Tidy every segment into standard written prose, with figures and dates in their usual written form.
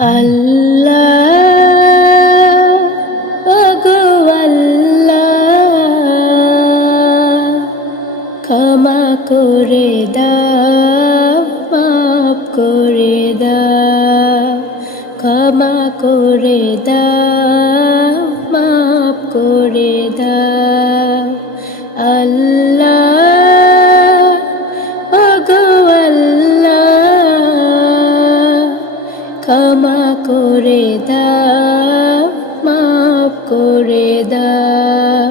আল্লাহ ওগো আল্লাহ, ক্ষমা করে দাও, মাফ করে দাও, ক্ষমা করে দাও, মাফ করে দাও। আল্লাহ ওগো আল্লাহ, ক্ষমা করে দাও, মাফ করে দাও,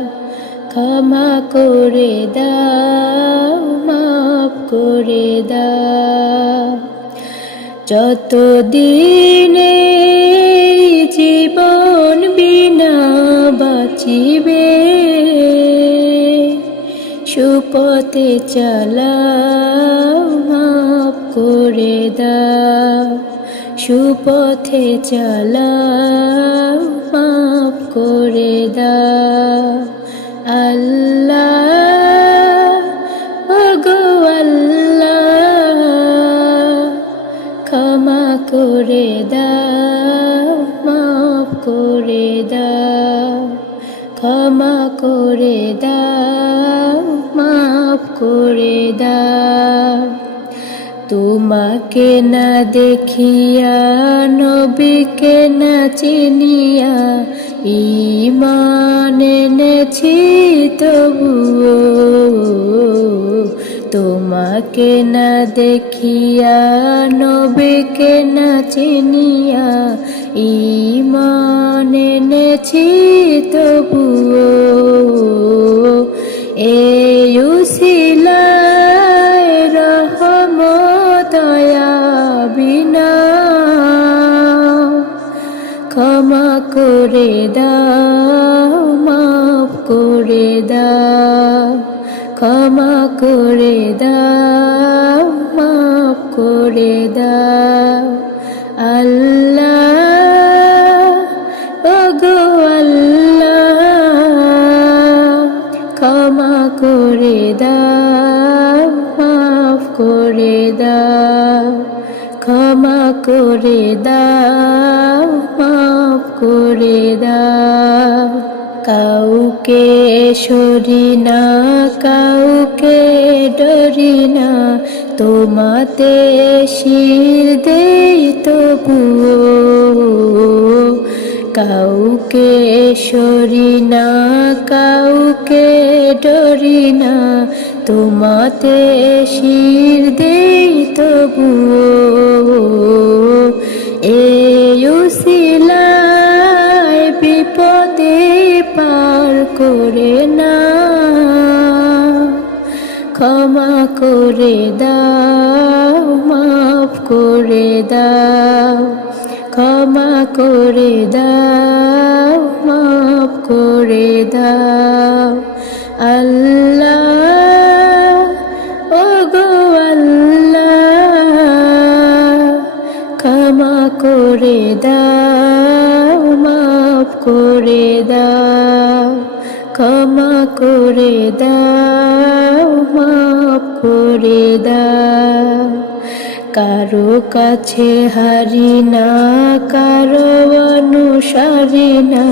ক্ষমা করে দাও, মাফ করে দাও। যতদিনে জীবন বিনা বাঁচিবে, সুপথে চালাও, মাফ করে দাও, সুপথে চালাও, মাফ করে দাও। আল্লাহ ওগো আল্লাহ, ক্ষমা করে দাও, মাফ করে দাও, ক্ষমা করে দাও, মাফ করে দাও। তোমাকে না দেখিয়া, নবীকে না চিনিয়া, ঈমান এনেছি তবুও। তোমাকে না দেখিয়া, নবীকে না চিনিয়া, ঈমান এনেছি তবুও। এই উসিলায় রহমত দয়া বিনা, ক্ষমা করে দাও, মাফ করে দাও, ক্ষমা করে দাও, মাফ করে দাও। আল্লাহ ওগো আল্লাহ, ক্ষমা করে দাও, মাফ করে দাও, ক্ষমা করে দাও, মাফ করে দাও। কাউকে সরি না, কাউকে ডরি না, তোমাতে শির দেই তবুও। কাউকে সরি না, কাউকে ডরি না, তোমাতে শির দেই তবুও। এই উসিলায় বিপদে পার করে না, ক্ষমা করে দাও, মাফ করে দাও, ক্ষমা করে দাও, মাফ করে দাও। আল্লাহ ওগো আল্লাহ, ক্ষমা করে দাও, মাফ করে দাও, ক্ষমা করে দাও, মাফ করে দাও। কারো কাছে হারি না, কারো অনুসারী না,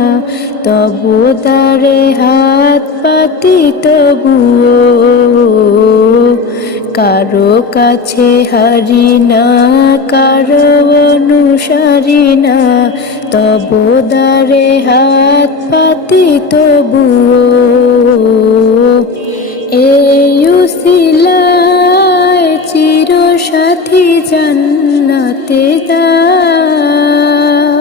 তবু তারে হাত পাতি তবুও। কারো কাছে হারি না, কারো অনুসারী না, তবু তারে হাত পাতি তবুও। এই উসিলায় চির সাথী জান্নাতে দাও,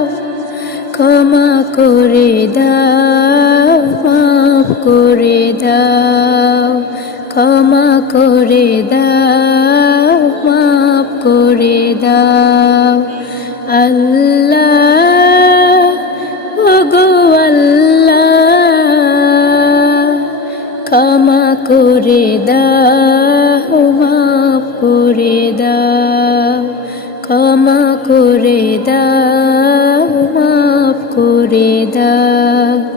ক্ষমা করে দাও, মাফ করে দাও, ক্ষমা করে দাও, মাফ করে দাও। আল্লাহ ওগো আল্লাহ, ক্ষমা করে দাও, মাফ করে দাও, ক্ষমা করে দাও।